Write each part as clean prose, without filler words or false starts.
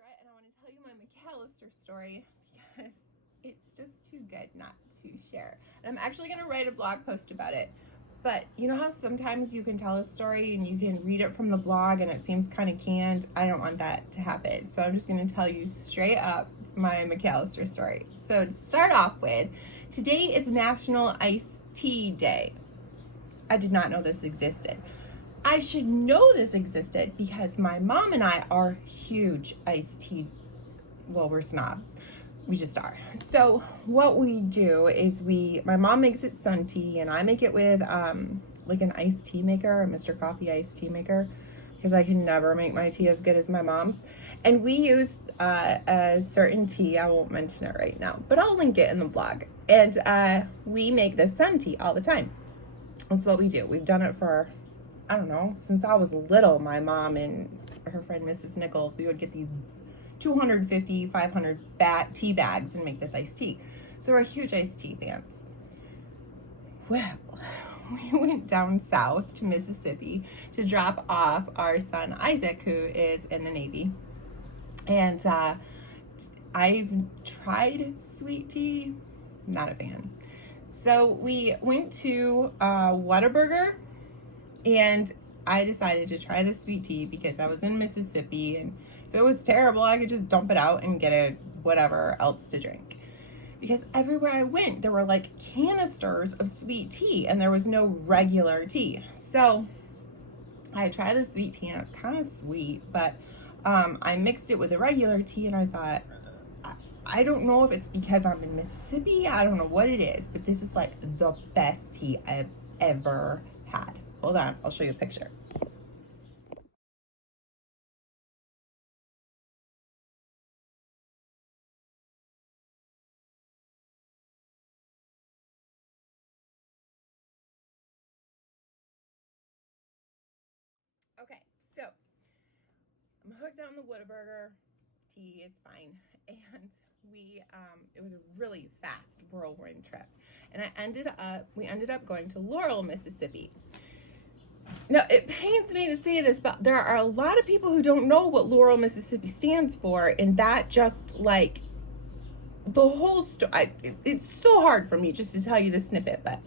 Dykstra, and I want to tell you my McAlister story because it's just too good not to share. And I'm actually going to write a blog post about it. But you know how sometimes you can tell a story and you can read it from the blog and it seems kind of canned? I don't want that to happen. So I'm just going to tell you straight up my McAlister story. So to start off with, today is National Iced Tea Day. I did not know this existed. I should know this existed because my mom and I are huge iced tea. Well, we're snobs. We just are. So what we do is my mom makes it sun tea and I make it with like an iced tea maker, a Mr. Coffee iced tea maker, because I can never make my tea as good as my mom's. And we use a certain tea. I won't mention it right now, but I'll link it in the blog. And we make this sun tea all the time. That's what we do. We've done it for, I don't know, since I was little. My mom and her friend Mrs. Nichols, we would get these 250, 500 tea bags and make this iced tea. So we're huge iced tea fans. Well, we went down south to Mississippi to drop off our son Isaac, who is in the Navy. And I've tried sweet tea, not a fan. So we went to Whataburger, and I decided to try the sweet tea because I was in Mississippi, and if it was terrible, I could just dump it out and get a whatever else to drink. Because everywhere I went, there were like canisters of sweet tea, and there was no regular tea. So I tried the sweet tea, and it was kind of sweet, but I mixed it with the regular tea, and I thought, I don't know if it's because I'm in Mississippi. I don't know what it is, but this is like the best tea I've ever had. Hold on, I'll show you a picture. Okay, so I'm hooked on the Whataburger tea. It's fine. And it was a really fast whirlwind trip. And we ended up going to Laurel, Mississippi. Now, it pains me to say this, but there are a lot of people who don't know what Laurel, Mississippi stands for, and that just like the whole story. It's so hard for me just to tell you the snippet, but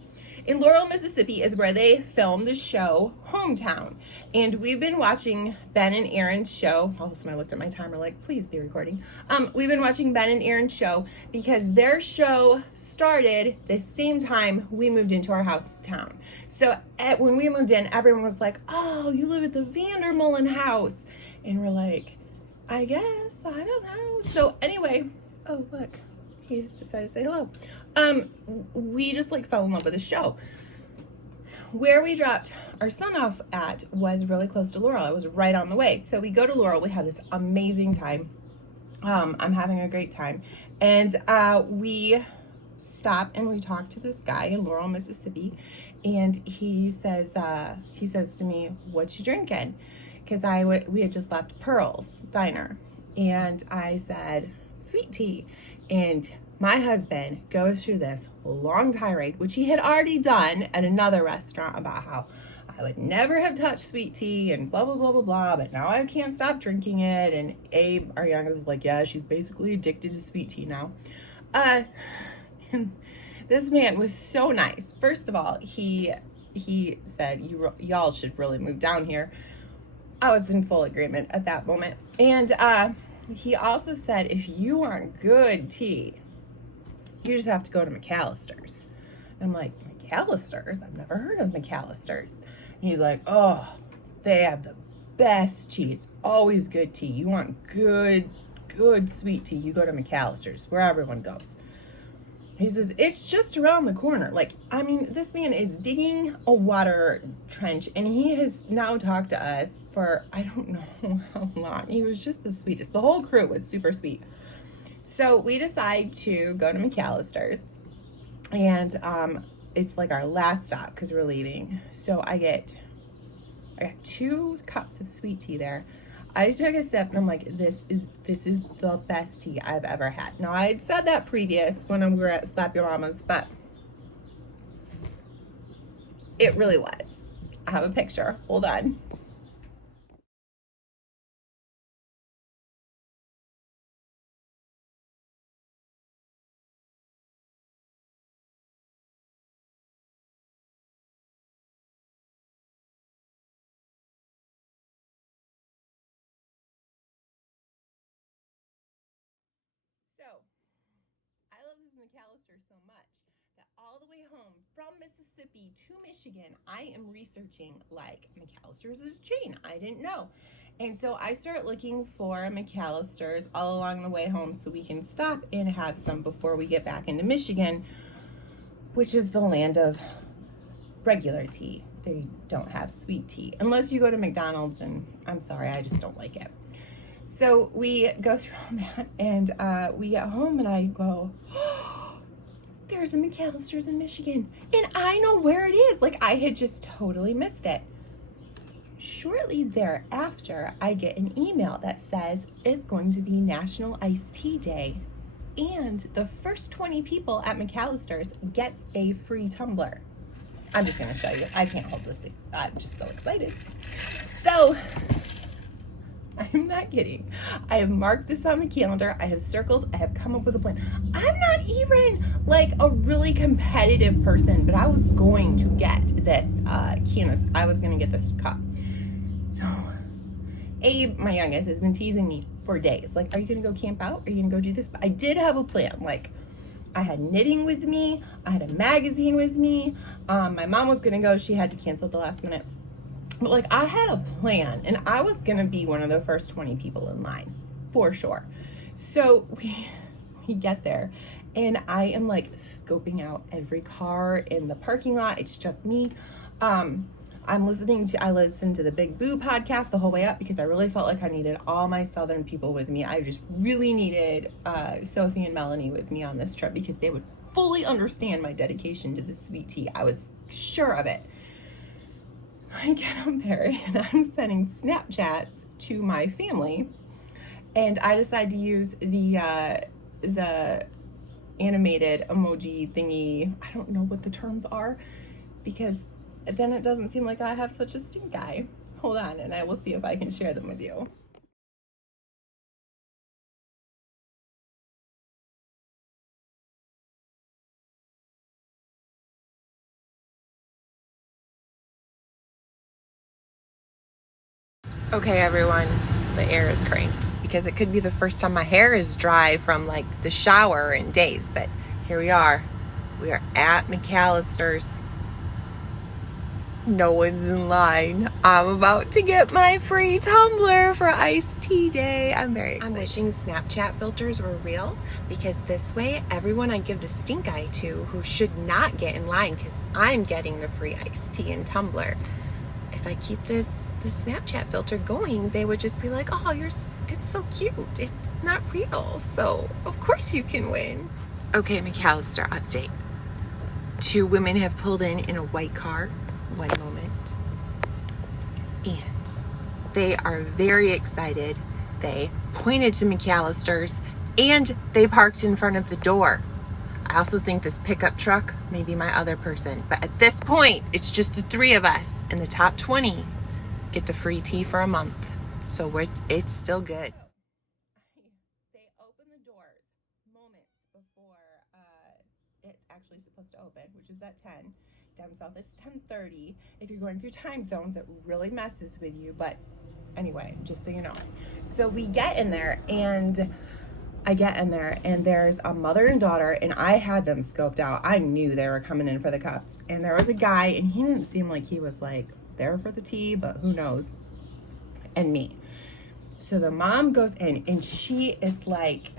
in Laurel, Mississippi is where they filmed the show Hometown. And we've been watching Ben and Erin's show. All of a sudden I looked at my timer like, please be recording. We've been watching Ben and Erin's show because their show started the same time we moved into our house town. So when we moved in, everyone was like, oh, you live at the Vandermolen house. And we're like, I guess, I don't know. So anyway, oh, look. He just decided to say hello. We just like fell in love with the show. Where we dropped our son off at was really close to Laurel. It was right on the way. So we go to Laurel. We have this amazing time. I'm having a great time. And we stop and we talk to this guy in Laurel, Mississippi. And he says to me, what you drinking? Because we had just left Pearl's Diner. And I said, sweet tea. And my husband goes through this long tirade, which he had already done at another restaurant, about how I would never have touched sweet tea and blah, blah, blah, blah, blah, but now I can't stop drinking it. And Abe, our youngest, was like, yeah, she's basically addicted to sweet tea now. And this man was so nice. First of all, he said, y'all should really move down here. I was in full agreement at that moment. And he also said, if you want good tea, you just have to go to MaCalister's. I'm like, McAlister's? I've never heard of McAlister's. And he's like, oh, they have the best tea. It's always good tea. You want good sweet tea, you go to McAlister's, where everyone goes. He says, it's just around the corner. Like, I mean, this man is digging a water trench, and he has now talked to us for, I don't know how long. He was just the sweetest. The whole crew was super sweet. So we decide to go to McAlister's, and it's like our last stop because we're leaving. So I got 2 cups of sweet tea there. I took a sip and I'm like, this is the best tea I've ever had. Now, I had said that previous when we were at Slap Your Mama's, but it really was. I have a picture. Hold on. McAlister so much that all the way home from Mississippi to Michigan, I am researching like McAlister's is a chain. I didn't know. And so I start looking for McAlister's all along the way home so we can stop and have some before we get back into Michigan, which is the land of regular tea. They don't have sweet tea unless you go to McDonald's, and I'm sorry, I just don't like it. So we go through all that, and we get home, and I go, oh, there's a McAlister's in Michigan, and I know where it is. Like, I had just totally missed it. Shortly thereafter, I get an email that says it's going to be National Iced Tea Day, and the first 20 people at McAlister's gets a free tumbler. I'm just gonna show you. I can't hold this. I'm just so excited. So, I'm not kidding. I have marked this on the calendar. I have circles. I have come up with a plan. I'm not even like a really competitive person, but I was going to get this can. I was gonna get this cup. So, Abe, my youngest, has been teasing me for days. Like, are you gonna go camp out? Are you gonna go do this? But I did have a plan. Like, I had knitting with me. I had a magazine with me. My mom was gonna go. She had to cancel at the last minute. But like, I had a plan, and I was gonna be one of the first 20 people in line, for sure. So we get there, and I am like scoping out every car in the parking lot. It's just me. I listened to the Big Boo podcast the whole way up because I really felt like I needed all my Southern people with me. I just really needed Sophie and Melanie with me on this trip because they would fully understand my dedication to the sweet tea. I was sure of it. I get up there and I'm sending Snapchats to my family, and I decide to use the animated emoji thingy. I don't know what the terms are because then it doesn't seem like I have such a stink eye. Hold on, and I will see if I can share them with you. Okay, everyone, the air is cranked because it could be the first time my hair is dry from like the shower in days, but here we are. We are at McAlister's. No one's in line. I'm about to get my free tumbler for iced tea day. I'm very excited. I'm wishing Snapchat filters were real because this way everyone I give the stink eye to who should not get in line because I'm getting the free iced tea and tumbler. If I keep the Snapchat filter going, they would just be like, oh, it's so cute. It's not real. So of course you can win. Okay, McAlister update. 2 women have pulled in a white car. One moment. And they are very excited. They pointed to McAlister's and they parked in front of the door. I also think this pickup truck may be my other person. But at this point, it's just the 3 of us, and the top 20 get the free tea for a month. So it's still good. They open the doors moments before it's actually supposed to open, which is at 10. Down south it's 10:30. If you're going through time zones, it really messes with you. But anyway, just so you know. So we get in there, and I get in there, and there's a mother and daughter, and I had them scoped out. I knew they were coming in for the cups. And there was a guy, and he didn't seem like he was like there for the tea, but who knows. And me. So the mom goes in, and she is like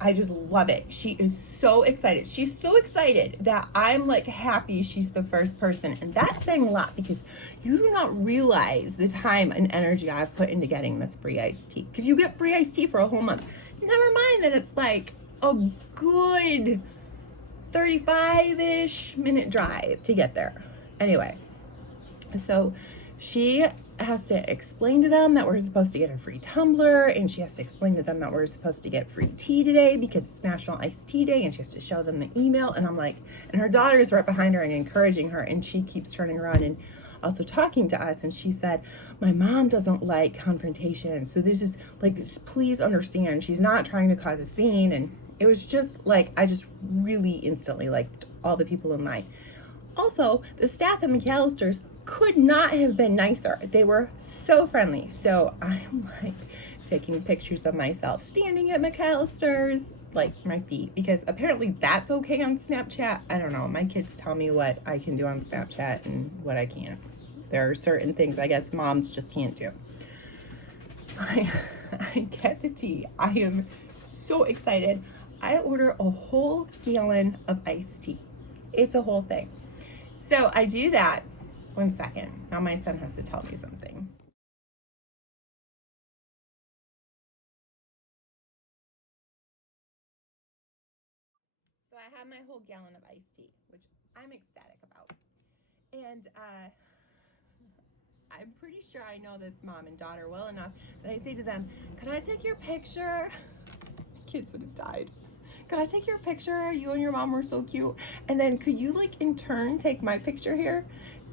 I just love it. She is so excited. She's so excited that I'm like happy she's the first person. And that's saying a lot because you do not realize the time and energy I've put into getting this free iced tea. Because you get free iced tea for a whole month. Never mind that it's like a good 35-ish minute drive to get there. Anyway, so she has to explain to them that we're supposed to get a free tumbler, and she has to explain to them that we're supposed to get free tea today because it's National Iced Tea Day, and she has to show them the email. And I'm like, and her daughter is right behind her and encouraging her, and she keeps turning around and also talking to us, and she said, my mom doesn't like confrontation, so this is like, please understand, she's not trying to cause a scene. And it was just like, I just really instantly liked all the people in line. Also, the staff at McAlister's could not have been nicer. They were so friendly. So I'm like taking pictures of myself standing at McAlister's. like my feet, because apparently that's okay on Snapchat. I don't know. My kids tell me what I can do on Snapchat and what I can't. There are certain things I guess moms just can't do. So I get the tea. I am so excited. I order a whole gallon of iced tea. It's a whole thing. So I do that. 1 second. Now my son has to tell me something. So I have my whole gallon of iced tea, which I'm ecstatic about. And I'm pretty sure I know this mom and daughter well enough that I say to them, could I take your picture? Kids would have died. Could I take your picture? You and your mom were so cute. And then could you like in turn take my picture here?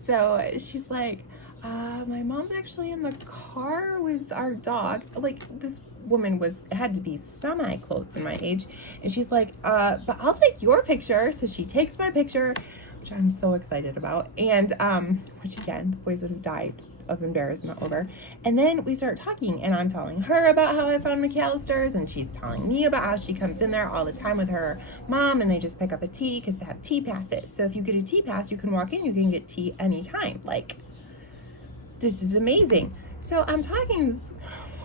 So she's like, my mom's actually in the car with our dog. Like this woman had to be semi close in my age. And she's like, but I'll take your picture. So she takes my picture, which I'm so excited about. And, which again, the boys would have died of embarrassment over. And then we start talking and I'm telling her about how I found MaCalister's and she's telling me about how she comes in there all the time with her mom and they just pick up a tea because they have tea passes. So if you get a tea pass, you can walk in, you can get tea anytime. Like, this is amazing. So I'm talking to this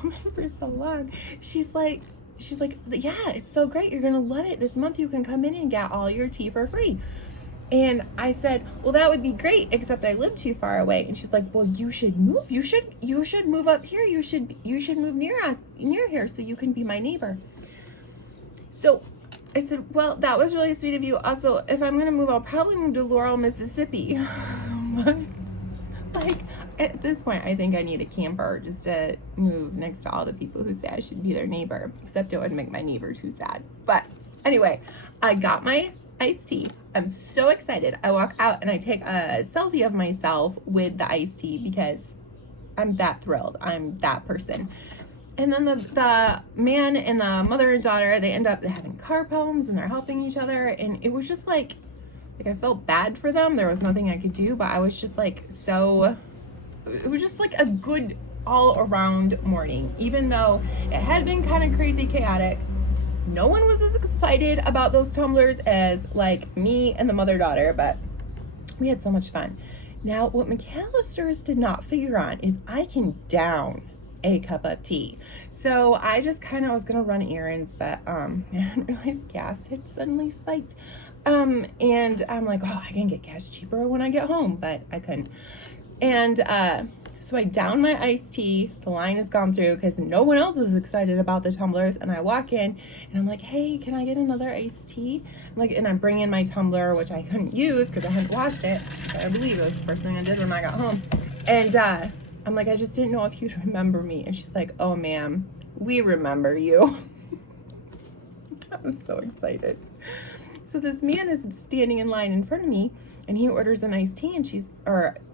woman for so long. She's like, yeah, it's so great. You're going to love it. This month you can come in and get all your tea for free. And I said, well, that would be great, except I live too far away. And she's like, well, you should move. You should move up here. You should move near here so you can be my neighbor. So I said, well, that was really sweet of you. Also, if I'm going to move, I'll probably move to Laurel, Mississippi. But like at this point, I think I need a camper just to move next to all the people who say I should be their neighbor, except it would make my neighbor too sad. But anyway, I got my iced tea. I'm so excited. I walk out and I take a selfie of myself with the iced tea because I'm that thrilled. I'm that person. And then the man and the mother and daughter, they end up having car problems and they're helping each other. And it was just like I felt bad for them. There was nothing I could do, but I was just like, it was just like a good all around morning, even though it had been kind of crazy chaotic. No one was as excited about those tumblers as like me and the mother-daughter, but we had so much fun. Now, what McAlister's did not figure on is I can down a cup of tea. So I just kind of was going to run errands, but I didn't realize gas had suddenly spiked. And I'm like, oh, I can get gas cheaper when I get home, but I couldn't. And so I down my iced tea. The line has gone through because no one else is excited about the tumblers. And I walk in and I'm like, hey, can I get another iced tea? And I'm bringing my tumbler, which I couldn't use because I hadn't washed it. I believe it was the first thing I did when I got home. And I'm like, I just didn't know if you'd remember me. And she's like, oh, ma'am, we remember you. I was so excited. So this man is standing in line in front of me and he orders an iced tea and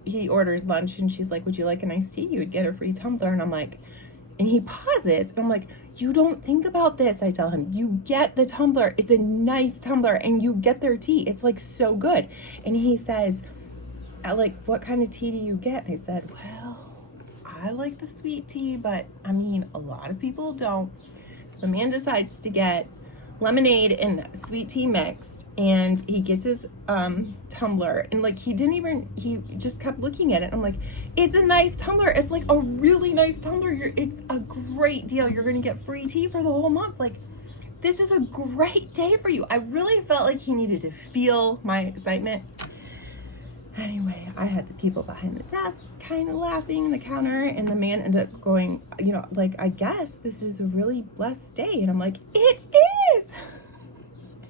he orders lunch and she's like, would you like an iced tea? You would get a free tumbler. And I'm like, and he pauses and I'm like, you don't think about this. I tell him, you get the tumbler. It's a nice tumbler and you get their tea. It's like so good. And he says, like, what kind of tea do you get? And I said, well, I like the sweet tea, but I mean, a lot of people don't. So the man decides to get lemonade and sweet tea mixed, and he gets his tumbler, and like he just kept looking at it. I'm like, it's a nice tumbler. It's like a really nice tumbler. It's a great deal. You're gonna get free tea for the whole month. Like, this is a great day for you. I really felt like he needed to feel my excitement. Anyway, I had the people behind the desk kind of laughing in the counter, and the man ended up going, like, I guess this is a really blessed day. And I'm like, it is.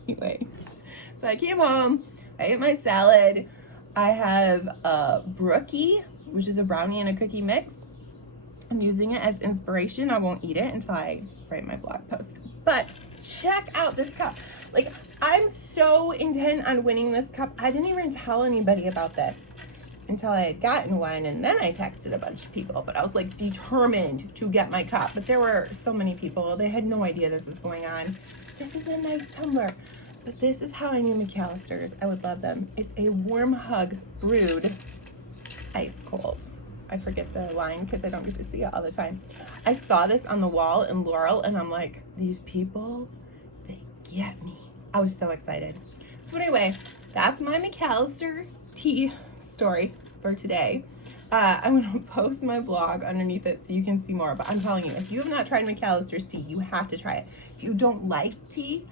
Anyway, so I came home, I ate my salad. I have a brookie, which is a brownie and a cookie mix. I'm using it as inspiration. I won't eat it until I write my blog post. But check out this cup. Like, I'm so intent on winning this cup. I didn't even tell anybody about this until I had gotten one, and then I texted a bunch of people. But I was like determined to get my cup. But there were so many people, they had no idea this was going on. This is a nice tumbler. But this is how I knew MaCalister's. I would love them. It's a warm hug brewed ice cold. I forget the line because I don't get to see it all the time. I saw this on the wall in Laurel and I'm like, these people, they get me. I was so excited. So anyway, that's my McAlister tea story for today. I'm going to post my blog underneath it so you can see more. But I'm telling you, if you have not tried McAlister's tea, you have to try it. If you don't like tea,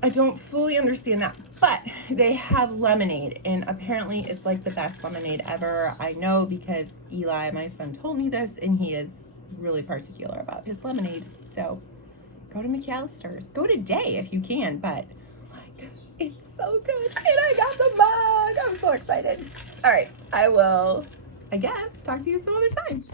I don't fully understand that. But they have lemonade, and apparently it's like the best lemonade ever. I know because Eli, my son, told me this, and he is really particular about his lemonade. So go to McAlister's. Go today if you can, but like, it's so good. And I got the mug. I'm so excited. All right, I will, I guess, talk to you some other time.